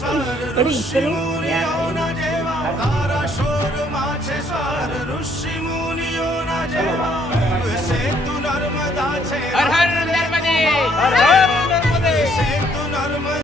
ઋષિ મુનિઓના જેવા તારા શોરમાં છે સ્વર ઋષિ મુનિઓના જેવા સેતુ નર્મદા છે હર હર નર્મદે. સેતુ નર્મદા